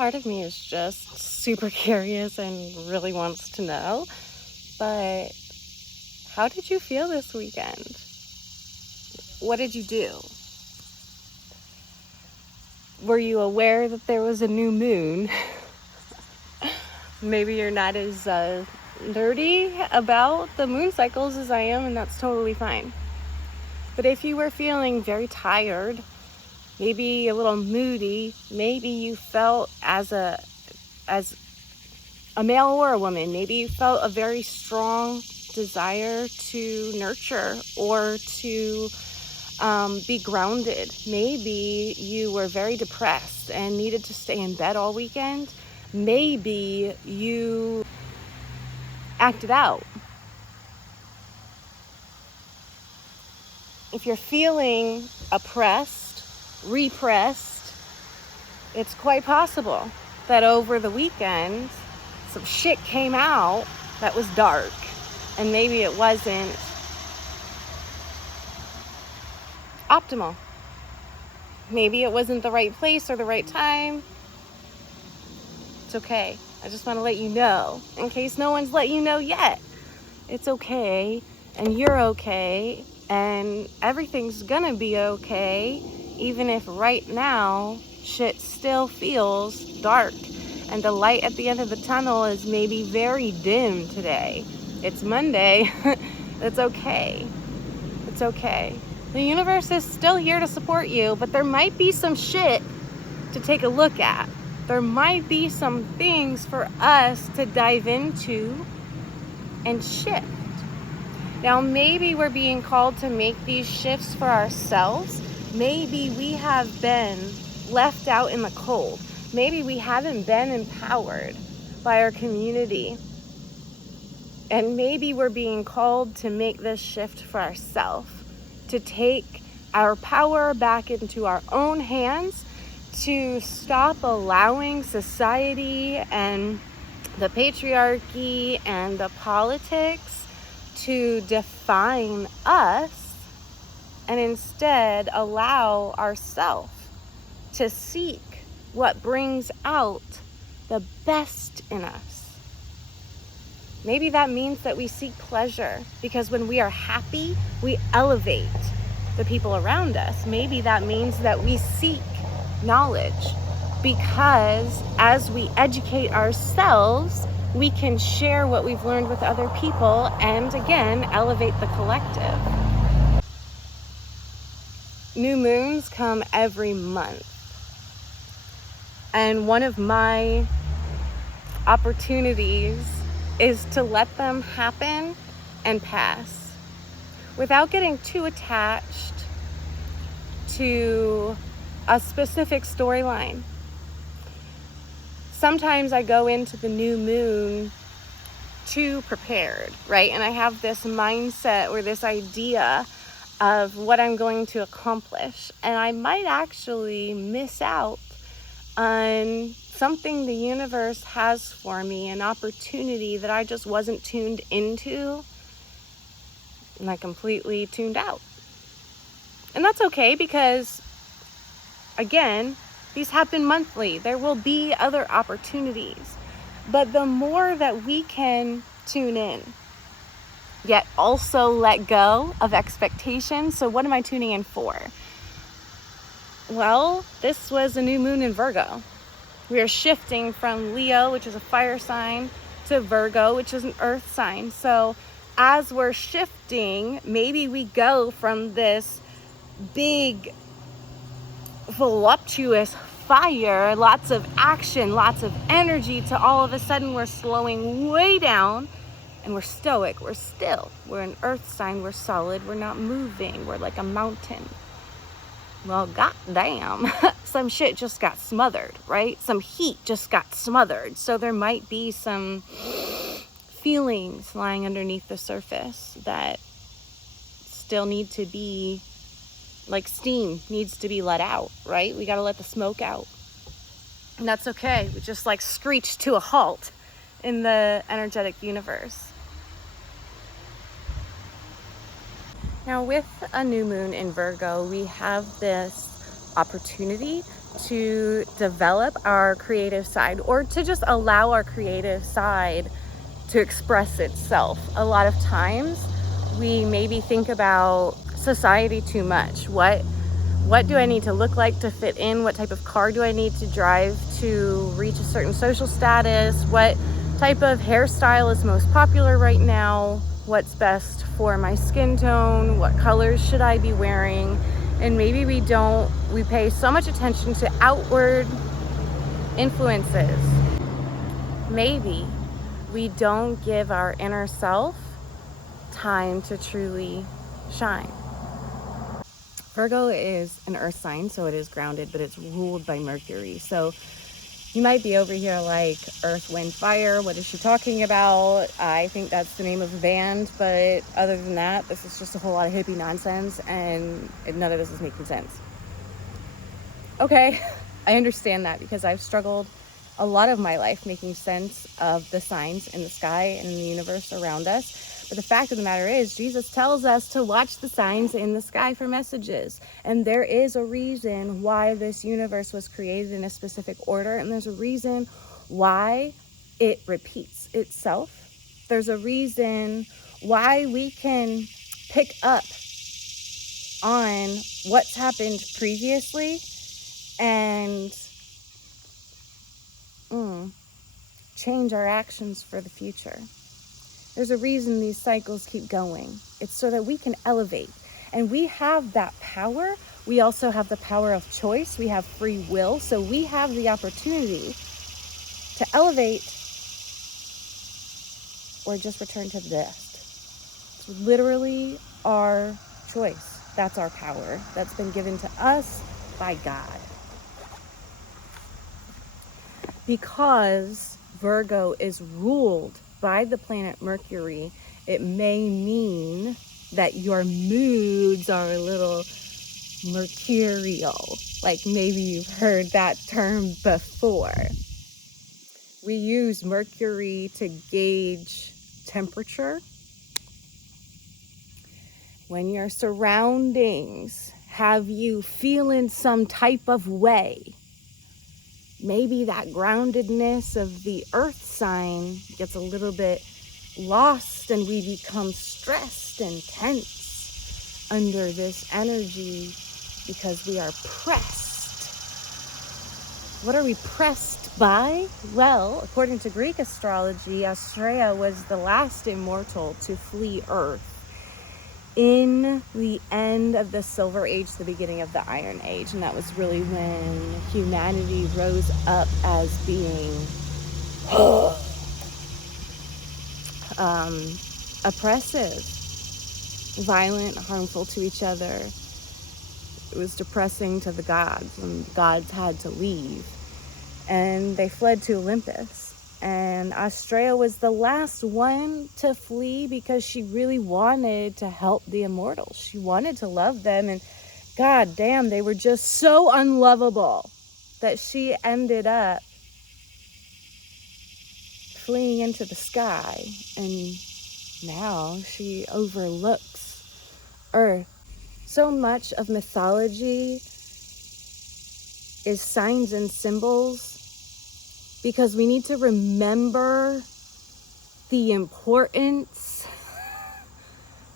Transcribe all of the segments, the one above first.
part of me is just super curious and really wants to know. But how did you feel this weekend? What did you do? Were you aware that there was a new moon? Maybe you're not as nerdy about the moon cycles as I am, and that's totally fine. But if you were feeling very tired, maybe a little moody, maybe you felt as a male or a woman, maybe you felt a very strong desire to nurture or to be grounded. Maybe you were very depressed and needed to stay in bed all weekend. Maybe you acted out. If you're feeling oppressed, repressed, it's quite possible that over the weekend some shit came out that was dark, and maybe it wasn't optimal. Maybe it wasn't the right place or the right time. It's okay. I just want to let you know, in case no one's let you know yet. It's okay, and you're okay, and everything's gonna be okay, even if right now shit still feels dark and the light at the end of the tunnel is maybe very dim today. It's Monday. It's okay. It's okay. The universe is still here to support you, but there might be some shit to take a look at. There might be some things for us to dive into and shift. Now, maybe we're being called to make these shifts for ourselves. Maybe we have been left out in the cold. Maybe we haven't been empowered by our community. And maybe we're being called to make this shift for ourselves, to take our power back into our own hands, to stop allowing society and the patriarchy and the politics to define us, and instead allow ourselves to seek what brings out the best in us. Maybe that means that we seek pleasure, because when we are happy, we elevate the people around us. Maybe that means that we seek knowledge, because as we educate ourselves, we can share what we've learned with other people and, again, elevate the collective. New moons come every month. And one of my opportunities is to let them happen and pass without getting too attached to a specific storyline. Sometimes I go into the new moon too prepared, right? And I have this mindset or this idea of what I'm going to accomplish, and I might actually miss out on something the universe has for me, an opportunity that I just wasn't tuned into, and I completely tuned out. And that's okay, because again, these happen monthly. There will be other opportunities, but the more that we can tune in, yet also let go of expectations. So what am I tuning in for? Well, this was a new moon in Virgo. We are shifting from Leo, which is a fire sign, to Virgo, which is an earth sign. So as we're shifting, maybe we go from this big, voluptuous fire, lots of action, lots of energy, to all of a sudden we're slowing way down, and we're stoic, we're still, we're an earth sign, we're solid, we're not moving, we're like a mountain. Well, goddamn, some shit just got smothered, right? Some heat just got smothered. So there might be some feelings lying underneath the surface that still need to be, like steam needs to be let out, right? We got to let the smoke out. And that's okay. We just like screech to a halt in the energetic universe. Now, with a new moon in Virgo, we have this opportunity to develop our creative side, or to just allow our creative side to express itself. A lot of times we maybe think about society too much. What do I need to look like to fit in? What type of car do I need to drive to reach a certain social status? What type of hairstyle is most popular right now? What's best for my skin tone? What colors should I be wearing? And maybe we pay so much attention to outward influences. Maybe we don't give our inner self time to truly shine. Virgo is an earth sign, so it is grounded, but it's ruled by Mercury. So you might be over here like, earth, wind, fire, what is she talking about? I think that's the name of the band, but other than that, this is just a whole lot of hippie nonsense, and none of this is making sense. Okay, I understand that, because I've struggled a lot of my life making sense of the signs in the sky and in the universe around us. But the fact of the matter is, Jesus tells us to watch the signs in the sky for messages. And there is a reason why this universe was created in a specific order. And there's a reason why it repeats itself. There's a reason why we can pick up on what's happened previously and change our actions for the future. There's a reason these cycles keep going. It's so that we can elevate. And we have that power. We also have the power of choice. We have free will. So we have the opportunity to elevate or just return to the dust. It's literally our choice. That's our power. That's been given to us by God. Because Virgo is ruled by the planet Mercury, it may mean that your moods are a little mercurial. Like maybe you've heard that term before. We use Mercury to gauge temperature. When your surroundings have you feeling some type of way, maybe that groundedness of the earth sign gets a little bit lost and we become stressed and tense under this energy because we are pressed. What are we pressed by? Well, according to Greek astrology, Astraea was the last immortal to flee Earth in the end of the Silver Age, the beginning of the Iron Age. And that was really when humanity rose up as being oppressive, violent, harmful to each other. It was depressing to the gods, and the gods had to leave. And they fled to Olympus. And Astraea was the last one to flee because she really wanted to help the immortals. She wanted to love them, and god damn, they were just so unlovable that she ended up fleeing into the sky. And now she overlooks Earth. So much of mythology is signs and symbols, because we need to remember the importance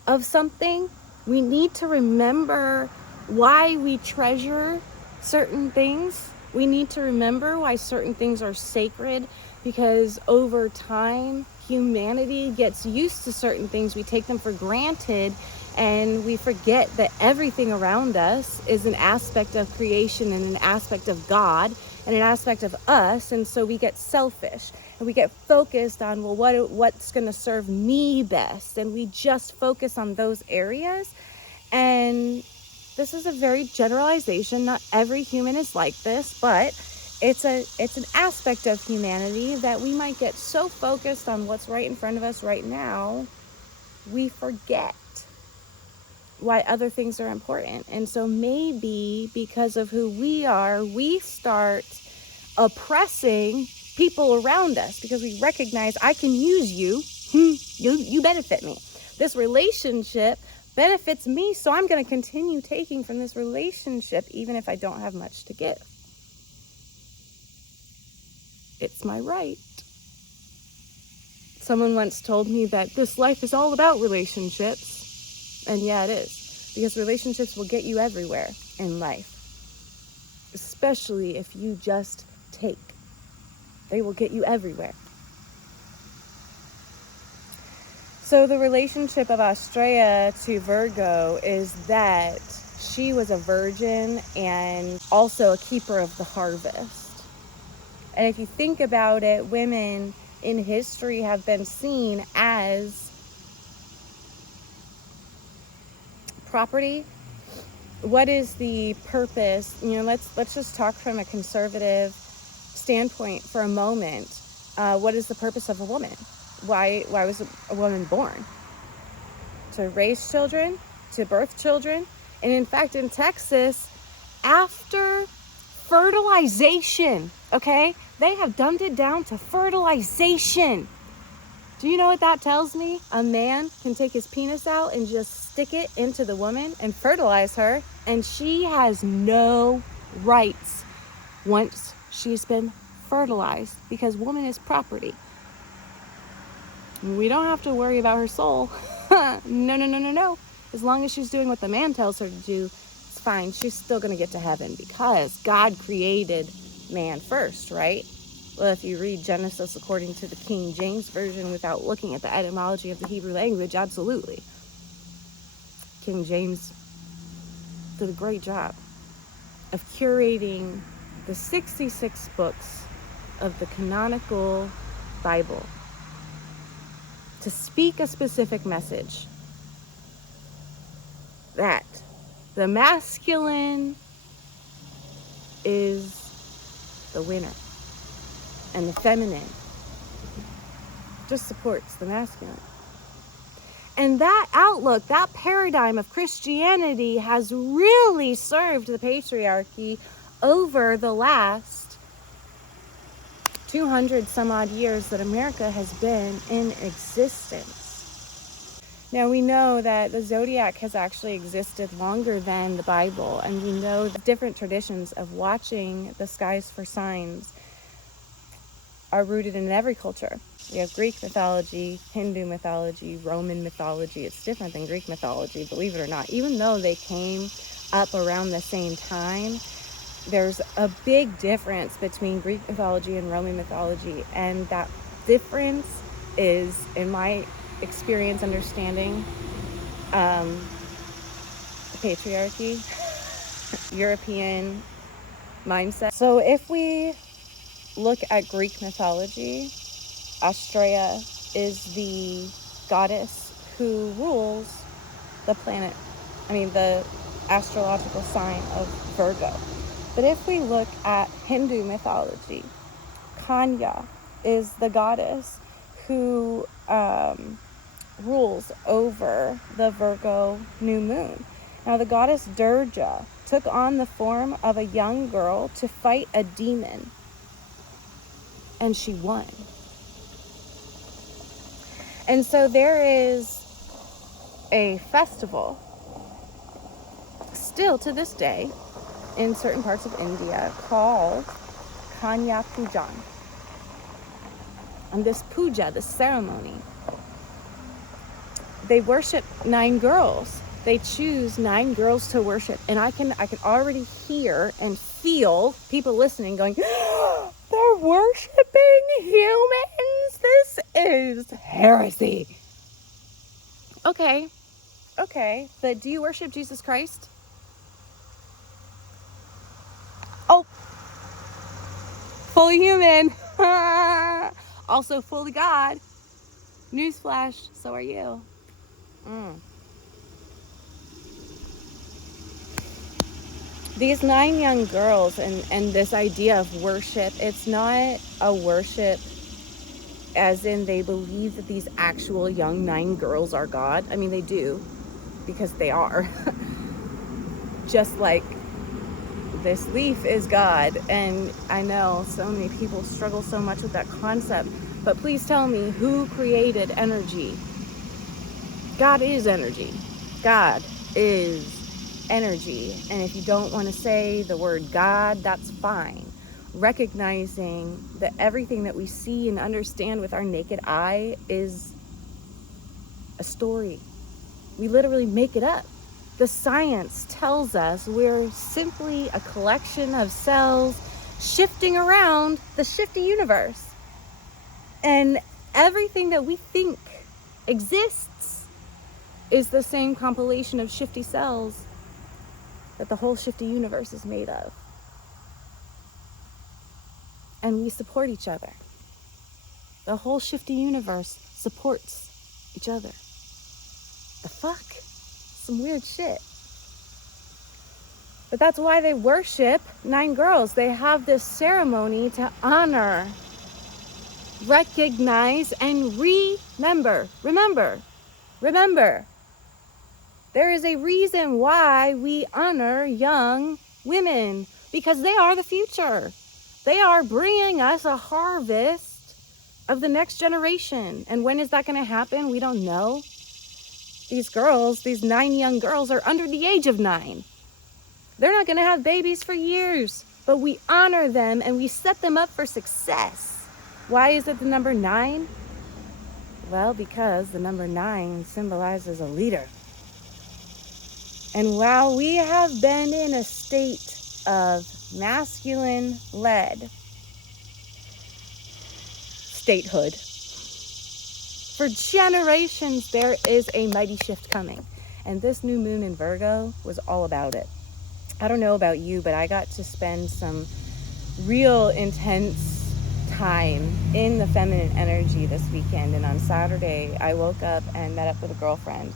of something. We need to remember why we treasure certain things. We need to remember why certain things are sacred, because over time, humanity gets used to certain things. We take them for granted, and we forget that everything around us is an aspect of creation and an aspect of God and an aspect of us. And so we get selfish and we get focused on, well, what's going to serve me best, and we just focus on those areas. And this is a very generalization. Not every human is like this, but it's an aspect of humanity that we might get so focused on what's right in front of us right now, we forget why other things are important. And so maybe because of who we are, we start oppressing people around us, because we recognize, I can use you, you benefit me. This relationship benefits me, so I'm going to continue taking from this relationship even if I don't have much to give. It's my right. Someone once told me that this life is all about relationships. And yeah, it is. Because relationships will get you everywhere in life. Especially if you just take. They will get you everywhere. So the relationship of Astrea to Virgo is that she was a virgin and also a keeper of the harvest. And if you think about it, women in history have been seen as property. What is the purpose? Let's just talk from a conservative standpoint for a moment. What is the purpose of a woman? Why was a woman born? To raise children, to birth children. And in fact, in Texas, after fertilization, okay, they have dumbed it down to fertilization. Do you know what that tells me? A man can take his penis out and just stick it into the woman and fertilize her, and she has no rights once she's been fertilized, because woman is property. We don't have to worry about her soul. No. As long as she's doing what the man tells her to do, it's fine. She's still going to get to heaven because God created man first, right? Well, if you read Genesis according to the King James Version without looking at the etymology of the Hebrew language, absolutely. King James did a great job of curating the 66 books of the canonical Bible to speak a specific message, that the masculine is the winner and the feminine just supports the masculine. And that outlook, that paradigm of Christianity has really served the patriarchy over the last 200 some odd years that America has been in existence. Now we know that the zodiac has actually existed longer than the Bible, and we know the different traditions of watching the skies for signs are rooted in every culture. We have Greek mythology, Hindu mythology, Roman mythology. It's different than Greek mythology, believe it or not. Even though they came up around the same time, there's a big difference between Greek mythology and Roman mythology. And that difference is, in my experience, understanding the patriarchy, European mindset. So if we look at Greek mythology, Astrea is the goddess who rules the astrological sign of Virgo. But if we look at Hindu mythology, Kanya is the goddess who rules over the Virgo New Moon. Now, the goddess Durga took on the form of a young girl to fight a demon, and she won. And so there is a festival still to this day in certain parts of India called Kanya Pujan. And this puja, this ceremony, they worship 9 girls. They choose 9 girls to worship. And I can already hear and feel people listening going, they're worshiping humans? This is heresy. Okay, but do you worship Jesus Christ? Oh, fully human. Also fully God. Newsflash, so are you. These 9 young girls and this idea of worship, it's not a worship as in they believe that these actual young 9 girls are God. I mean, they do, because they are. Just like this leaf is God. And I know so many people struggle so much with that concept. But please tell me, who created energy? God is energy. God is energy. And if you don't want to say the word God, that's fine. recognizing that everything that we see and understand with our naked eye is a story. We literally make it up. The science tells us we're simply a collection of cells shifting around the shifty universe. And everything that we think exists is the same compilation of shifty cells that the whole shifty universe is made of. And we support each other. The whole shifty universe supports each other. The fuck? Some weird shit. But that's why they worship 9 girls. They have this ceremony to honor, recognize, and remember. Remember. There is a reason why we honor young women, because they are the future. They are bringing us a harvest of the next generation. And when is that going to happen? We don't know. These girls, these 9 young girls, are under the age of 9. They're not going to have babies for years, but we honor them and we set them up for success. Why is it the number 9? Well, because the number 9 symbolizes a leader. And while we have been in a state of masculine-led statehood for generations, there is a mighty shift coming. And this new moon in Virgo was all about it. I don't know about you, but I got to spend some real intense time in the feminine energy this weekend. And on Saturday, I woke up and met up with a girlfriend.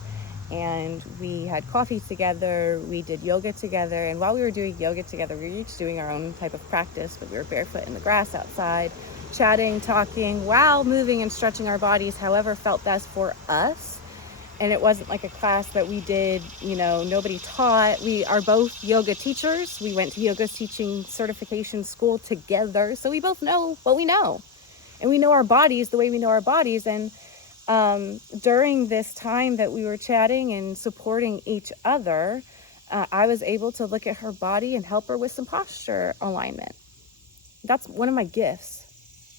And we had coffee together, we did yoga together. And while we were doing yoga together, we were each doing our own type of practice, but we were barefoot in the grass outside, chatting, talking, while moving and stretching our bodies however felt best for us. And it wasn't like a class that we did, nobody taught. We are both yoga teachers. We went to yoga teaching certification school together. So we both know what we know. And we know our bodies the way we know our bodies. And during this time that we were chatting and supporting each other, I was able to look at her body and help her with some posture alignment. That's one of my gifts.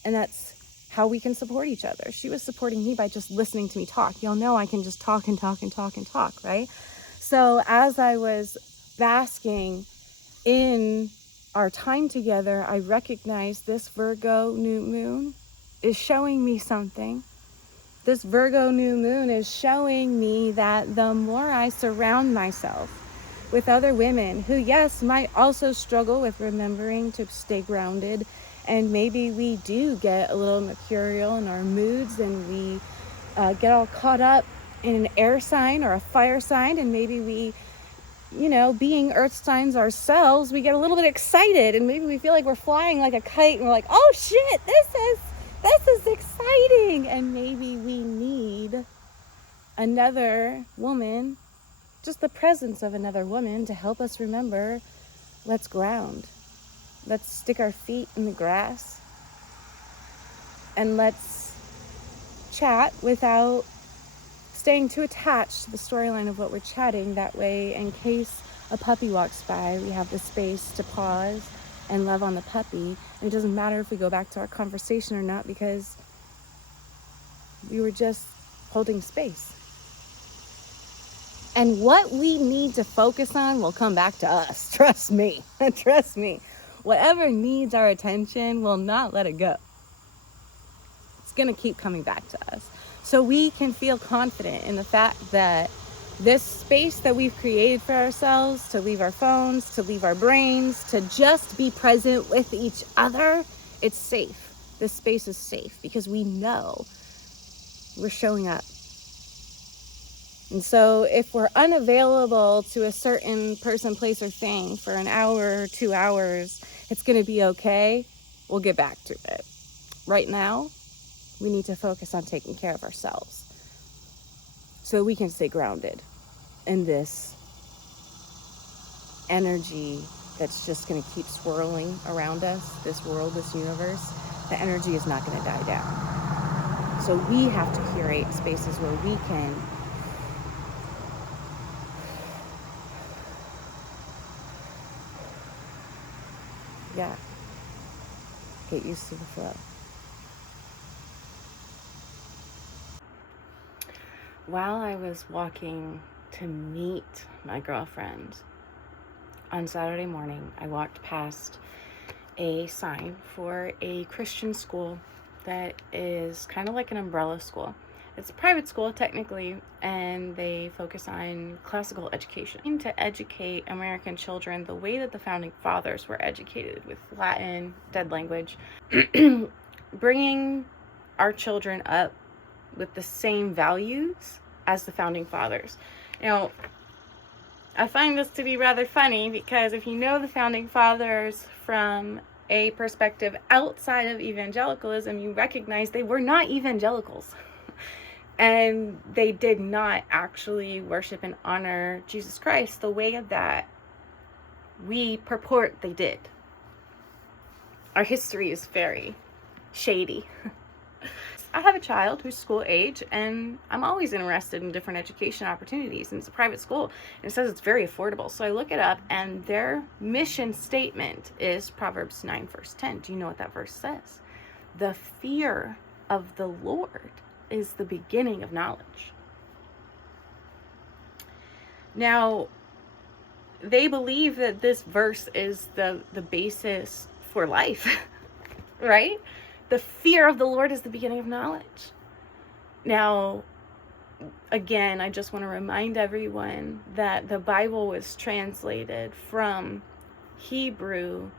And that's how we can support each other. She was supporting me by just listening to me talk. Y'all know I can just talk and talk and talk and talk, right? So as I was basking in our time together, I recognized this Virgo new moon is showing me something. This Virgo new moon is showing me that the more I surround myself with other women who, yes, might also struggle with remembering to stay grounded, and maybe we do get a little mercurial in our moods and we get all caught up in an air sign or a fire sign, and maybe we, being earth signs ourselves, we get a little bit excited and maybe we feel like we're flying like a kite and we're like, oh shit, this is exciting. And maybe we need another woman, just the presence of another woman, to help us remember, let's ground. Let's stick our feet in the grass and let's chat without staying too attached to the storyline of what we're chatting. That way, in case a puppy walks by, we have the space to pause and love on the puppy. And it doesn't matter if we go back to our conversation or not, because we were just holding space. And what we need to focus on will come back to us. Trust me. Trust me. Whatever needs our attention will not let it go. It's going to keep coming back to us. So we can feel confident in the fact that this space that we've created for ourselves, to leave our phones, to leave our brains, to just be present with each other, it's safe. This space is safe because we know we're showing up. And so if we're unavailable to a certain person, place, or thing for an hour or 2 hours, it's going to be okay. We'll get back to it. Right now, we need to focus on taking care of ourselves so we can stay grounded in this energy that's just going to keep swirling around us, this world, this universe. The energy is not going to die down. So we have to curate spaces where we can Get used to the flow. While I was walking to meet my girlfriend on Saturday morning, I walked past a sign for a Christian school that is kind of like an umbrella school. It's a private school technically, and they focus on classical education to educate American children the way that the founding fathers were educated, with Latin, dead language, bringing our children up with the same values as the founding fathers. You know, I find this to be rather funny because if you know the founding fathers from a perspective outside of evangelicalism, you recognize they were not evangelicals. And they did not actually worship and honor Jesus Christ the way that we purport they did. Our history is very shady. I have a child who's school age, and I'm always interested in different education opportunities, and it's a private school, and it says it's very affordable. So I look it up, and their mission statement is Proverbs 9 verse 10. Do you know what that verse says? The fear of the Lord is the beginning of knowledge. Now, they believe that this verse is the basis for life, right? The fear of the Lord is the beginning of knowledge. Now, again, I just want to remind everyone that the Bible was translated from Hebrew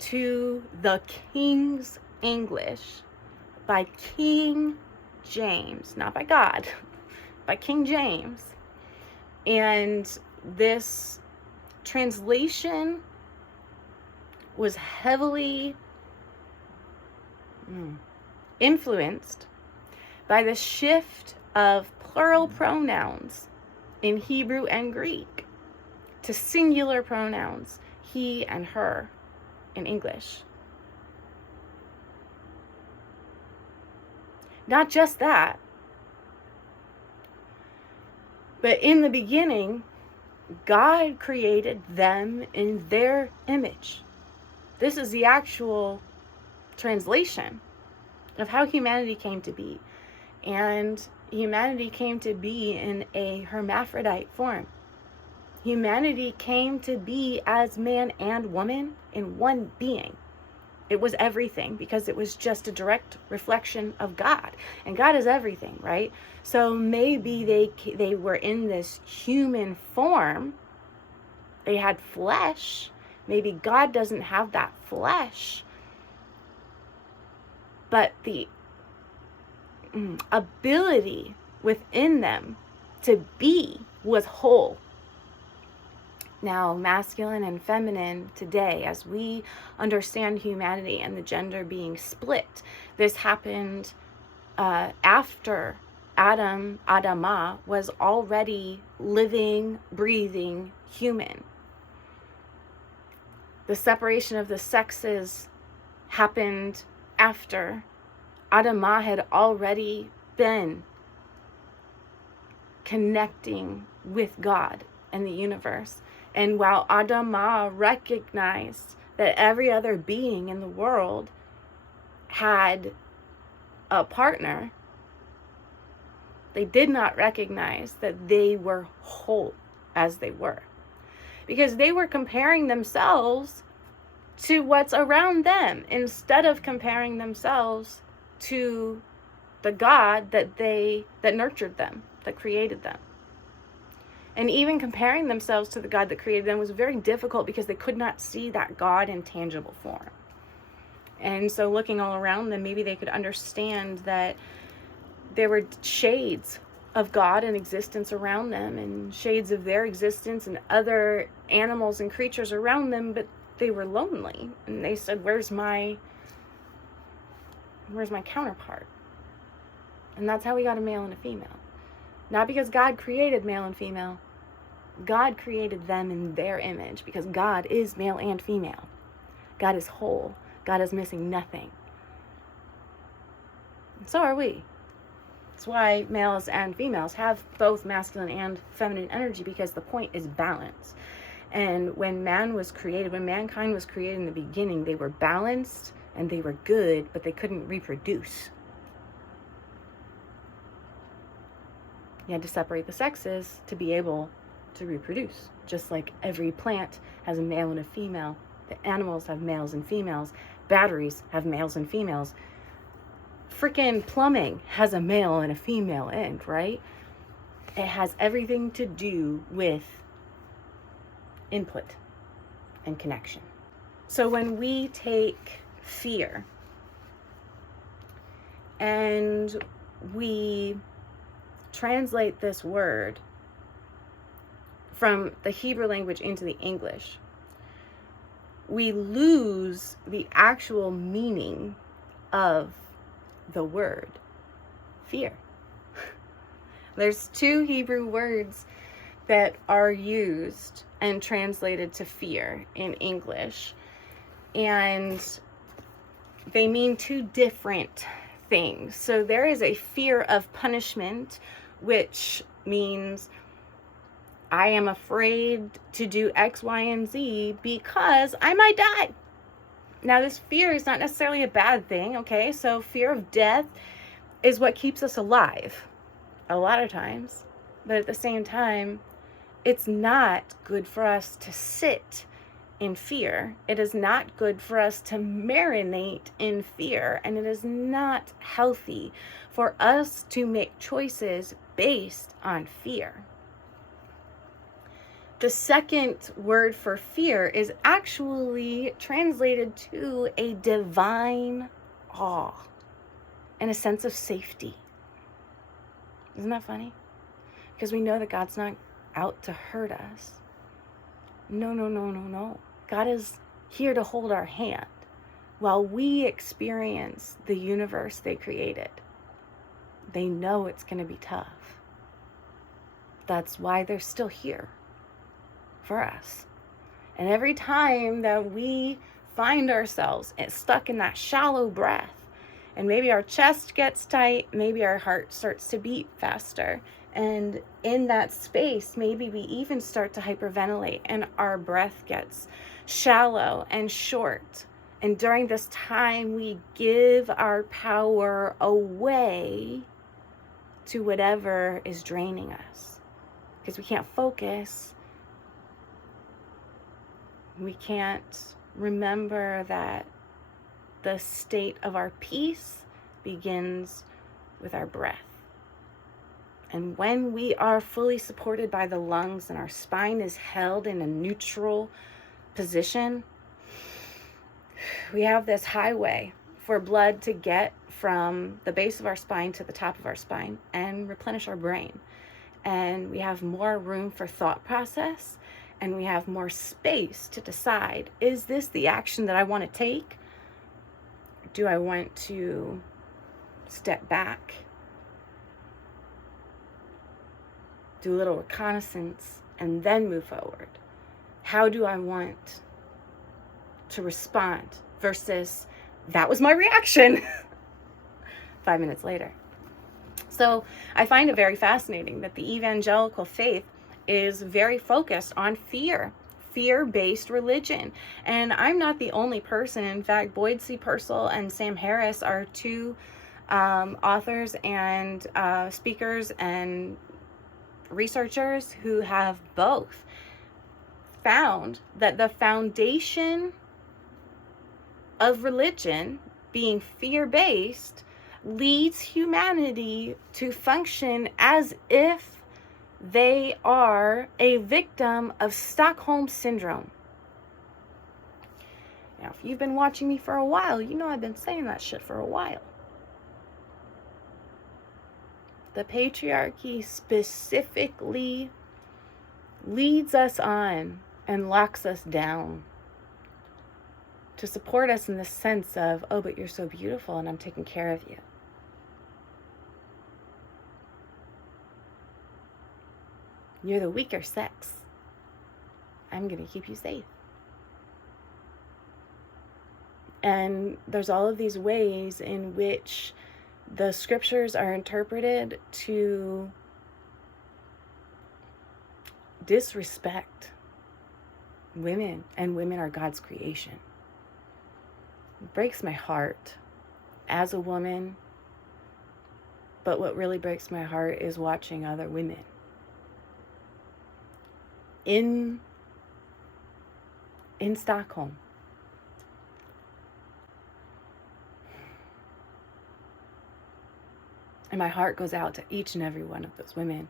to the King's English by King James, not by God, by King James. And this translation was heavily influenced by the shift of plural pronouns in Hebrew and Greek to singular pronouns, he and her, in English. Not just that, but in the beginning, God created them in their image. This is the actual translation of how humanity came to be. And humanity came to be in a hermaphrodite form. Humanity came to be as man and woman in one being. It was everything because it was just a direct reflection of God. And God is everything, right? So maybe they were in this human form. They had flesh. Maybe God doesn't have that flesh. But the ability within them to be was whole. Now, masculine and feminine today, as we understand humanity and the gender being split, this happened after Adamah was already living, breathing human. The separation of the sexes happened after Adamah had already been connecting with God and the universe. And while Adamah recognized that every other being in the world had a partner, they did not recognize that they were whole as they were. Because they were comparing themselves to what's around them instead of comparing themselves to the God that nurtured them, that created them. And even comparing themselves to the God that created them was very difficult because they could not see that God in tangible form. And so looking all around them, maybe they could understand that there were shades of God in existence around them and shades of their existence and other animals and creatures around them, but they were lonely. And they said, where's my counterpart? And that's how we got a male and a female. Not because God created male and female. God created them in their image because God is male and female. God is whole. God is missing nothing. And so are we. That's why males and females have both masculine and feminine energy, because the point is balance. And when mankind was created in the beginning, they were balanced and they were good, but they couldn't reproduce. You had to separate the sexes to be able to reproduce. Just like every plant has a male and a female, the animals have males and females, batteries have males and females. Freaking plumbing has a male and a female end, right? It has everything to do with input and connection. So when we take fear and we translate this word from the Hebrew language into the English, we lose the actual meaning of the word fear. There's two Hebrew words that are used and translated to fear in English, and they mean two different things. So there is a fear of punishment, which means I am afraid to do X, Y, and Z because I might die. Now, this fear is not necessarily a bad thing, okay? So fear of death is what keeps us alive a lot of times. But at the same time, it's not good for us to sit in fear. It is not good for us to marinate in fear. And it is not healthy for us to make choices based on fear. The second word for fear is actually translated to a divine awe and a sense of safety. Isn't that funny? Because we know that God's not out to hurt us. No. God is here to hold our hand while we experience the universe they created. They know it's going to be tough. That's why they're still here for us. And every time that we find ourselves stuck in that shallow breath, and maybe our chest gets tight, maybe our heart starts to beat faster, and in that space, maybe we even start to hyperventilate and our breath gets shallow and short. And during this time, we give our power away to whatever is draining us, because we can't focus. We can't remember that the state of our peace begins with our breath. And when we are fully supported by the lungs and our spine is held in a neutral position, we have this highway for blood to get from the base of our spine to the top of our spine and replenish our brain. And we have more room for thought process, and we have more space to decide, is this the action that I want to take? Do I want to step back, do a little reconnaissance, and then move forward? How do I want to respond versus that was my reaction 5 minutes later? So I find it very fascinating that the evangelical faith is very focused on fear-based religion. And I'm not the only person. In fact, Boyd C. Purcell and Sam Harris are two authors and speakers and researchers who have both found that the foundation of religion, being fear-based, leads humanity to function as if they are a victim of Stockholm Syndrome. Now, if you've been watching me for a while, you know I've been saying that shit for a while. The patriarchy specifically leads us on and locks us down to support us in the sense of, oh, but you're so beautiful and I'm taking care of you. You're the weaker sex. I'm going to keep you safe. And there's all of these ways in which the scriptures are interpreted to disrespect women, and women are God's creation. It breaks my heart as a woman, but what really breaks my heart is watching other women in Stockholm and my heart goes out to each and every one of those women.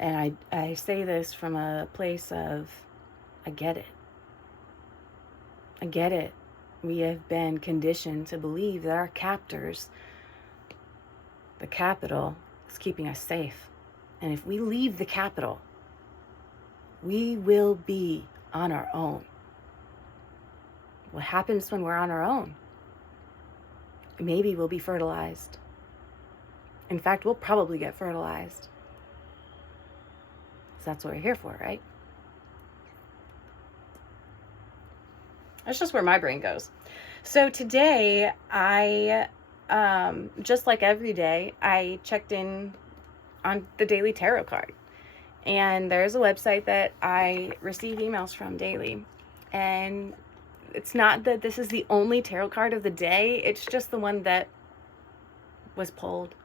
And I say this from a place of, I get it. I get it. We have been conditioned to believe that our captors, the capital, is keeping us safe. And if we leave the capital, we will be on our own. What happens when we're on our own? Maybe we'll be fertilized. In fact, we'll probably get fertilized. So that's what we're here for, right? That's just where my brain goes. So today, I, just like every day, I checked in on the daily tarot card. And there's a website that I receive emails from daily. And it's not that this is the only tarot card of the day. It's just the one that was pulled.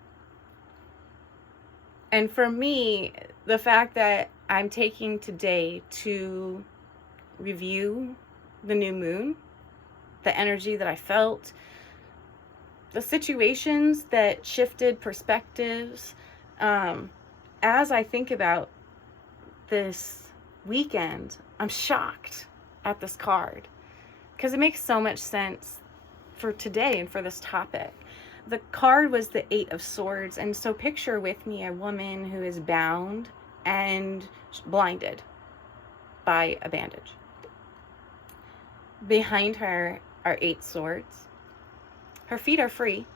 And for me, the fact that I'm taking today to review the new moon, the energy that I felt, the situations that shifted perspectives, as I think about this weekend, I'm shocked at this card because it makes so much sense for today and for this topic. The card was the 8 of Swords, and so picture with me a woman who is bound and blinded by a bandage. Behind her are 8 swords. Her feet are free.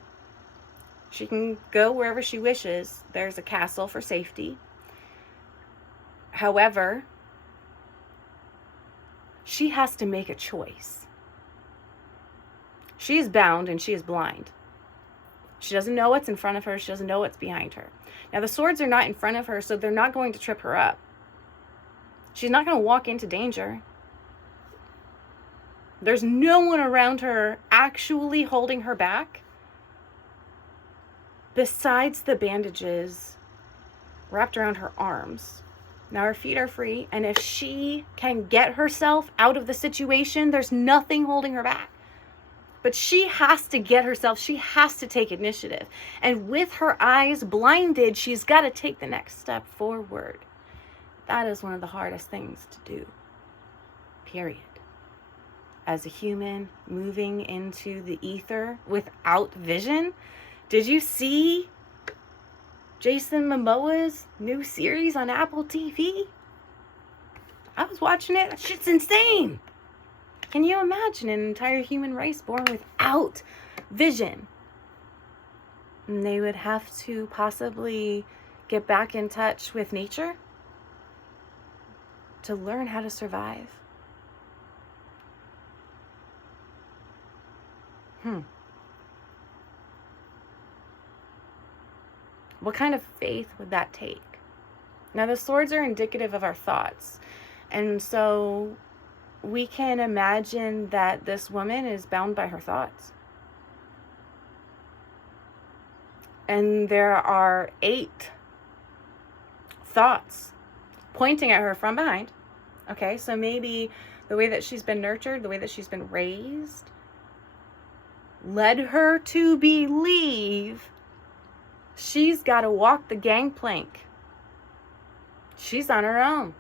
She can go wherever she wishes. There's a castle for safety. However, she has to make a choice. She is bound and she is blind. She doesn't know what's in front of her. She doesn't know what's behind her. Now, the swords are not in front of her, so they're not going to trip her up. She's not going to walk into danger. There's no one around her actually holding her back besides the bandages wrapped around her arms. Now her feet are free, and if she can get herself out of the situation, there's nothing holding her back. But she has to get herself, she has to take initiative. And with her eyes blinded, she's got to take the next step forward. That is one of the hardest things to do, period. As a human moving into the ether without vision. Did you see Jason Momoa's new series on Apple TV? I was watching it. That shit's insane. Can you imagine an entire human race born without vision? And they would have to possibly get back in touch with nature to learn how to survive. What kind of faith would that take? Now, the swords are indicative of our thoughts. And so we can imagine that this woman is bound by her thoughts. And there are 8 thoughts pointing at her from behind. Okay, so maybe the way that she's been nurtured, the way that she's been raised, led her to believe she's got to walk the gangplank. She's on her own.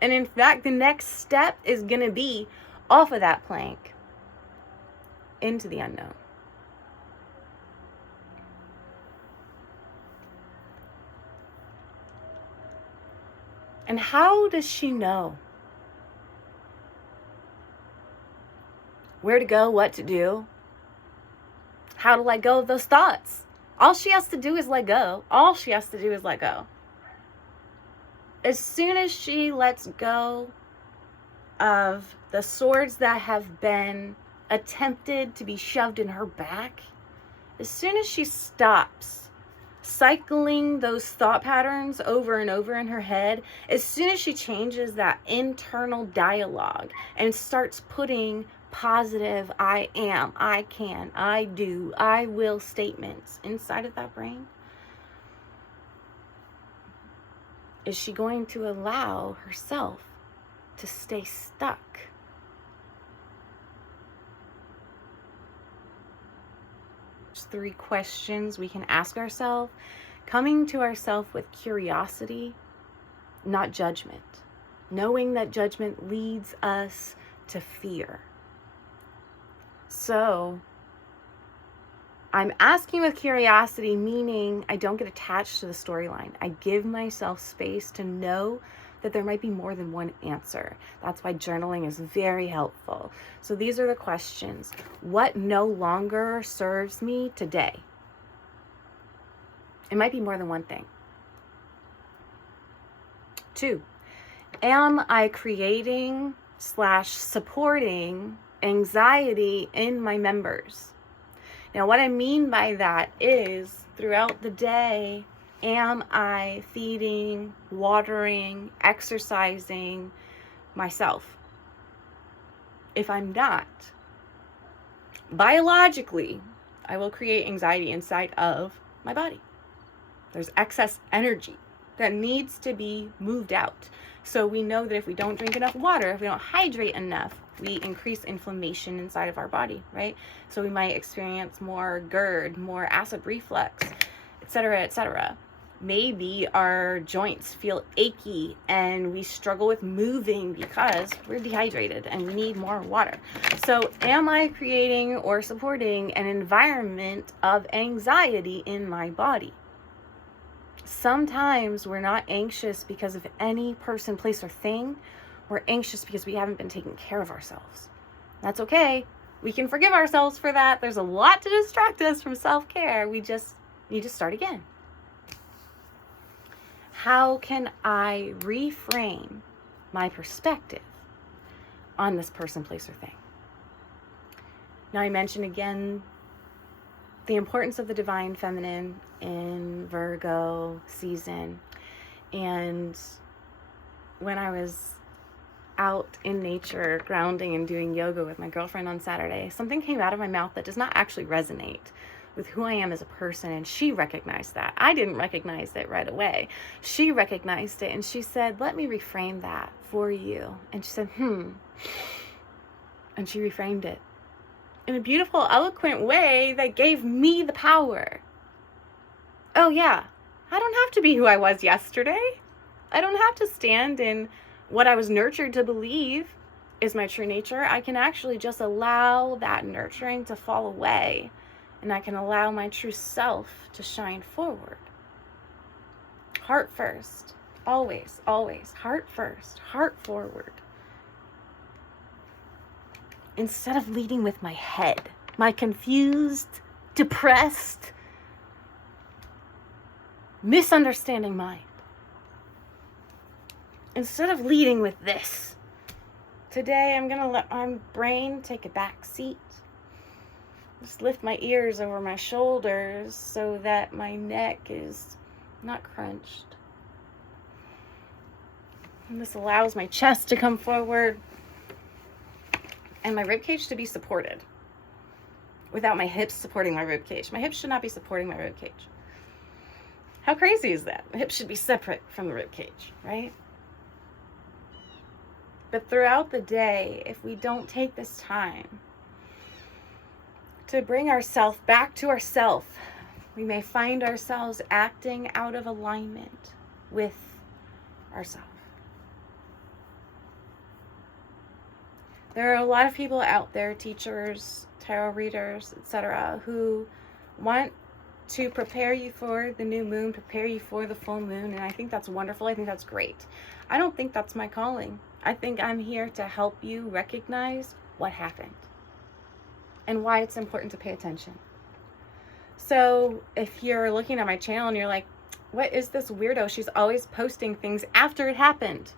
And in fact, the next step is going to be off of that plank into the unknown. And how does she know where to go, what to do, how to let go of those thoughts? All she has to do is let go. All she has to do is let go. As soon as she lets go of the swords that have been attempted to be shoved in her back, as soon as she stops cycling those thought patterns over and over in her head, as soon as she changes that internal dialogue and starts putting positive I am, I can, I do, I will statements inside of that brain? Is she going to allow herself to stay stuck? There's 3 questions we can ask ourselves, coming to ourselves with curiosity, not judgment. Knowing that judgment leads us to fear. So I'm asking with curiosity, meaning I don't get attached to the storyline. I give myself space to know that there might be more than one answer. That's why journaling is very helpful. So these are the questions. What no longer serves me today? It might be more than one thing. 2, am I creating / supporting anxiety in my members? Now, what I mean by that is throughout the day, am I feeding, watering, exercising myself? If I'm not, biologically, I will create anxiety inside of my body. There's excess energy that needs to be moved out. So we know that if we don't drink enough water, if we don't hydrate enough, we increase inflammation inside of our body, right? So we might experience more GERD, more acid reflux, etc., etc. Maybe our joints feel achy and we struggle with moving because we're dehydrated and we need more water. So am I creating or supporting an environment of anxiety in my body? Sometimes we're not anxious because of any person, place, or thing. We're anxious because we haven't been taking care of ourselves. That's okay. We can forgive ourselves for that. There's a lot to distract us from self-care. We just need to start again. How can I reframe my perspective on this person, place, or thing? Now, I mentioned again the importance of the divine feminine in Virgo season. And when I was out in nature, grounding and doing yoga with my girlfriend on Saturday, something came out of my mouth that does not actually resonate with who I am as a person. And she recognized that. I didn't recognize it right away. She recognized it and she said, let me reframe that for you. And she said, And she reframed it in a beautiful, eloquent way that gave me the power. Oh yeah, I don't have to be who I was yesterday. I don't have to stand in what I was nurtured to believe is my true nature. I can actually just allow that nurturing to fall away, and I can allow my true self to shine forward. Heart first, always, always. Heart first, heart forward. Instead of leading with my head, my confused, depressed, misunderstanding mind. Instead of leading with this, today I'm going to let my brain take a back seat. Just lift my ears over my shoulders so that my neck is not crunched. And this allows my chest to come forward and my ribcage to be supported without my hips supporting my ribcage. My hips should not be supporting my ribcage. How crazy is that? The hips should be separate from the ribcage, right? But throughout the day, if we don't take this time to bring ourselves back to ourselves, we may find ourselves acting out of alignment with ourselves. There are a lot of people out there, teachers, tarot readers, etc., who want to prepare you for the new moon, prepare you for the full moon, and I think that's wonderful. I think that's great. I don't think that's my calling. I think I'm here to help you recognize what happened and why it's important to pay attention. So if you're looking at my channel and you're like, what is this weirdo? She's always posting things after it happened.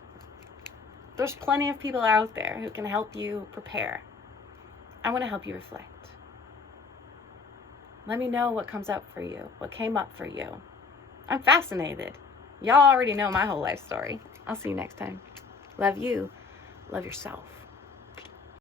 There's plenty of people out there who can help you prepare. I want to help you reflect. Let me know what comes up for you, what came up for you. I'm fascinated. Y'all already know my whole life story. I'll see you next time. Love you. Love yourself.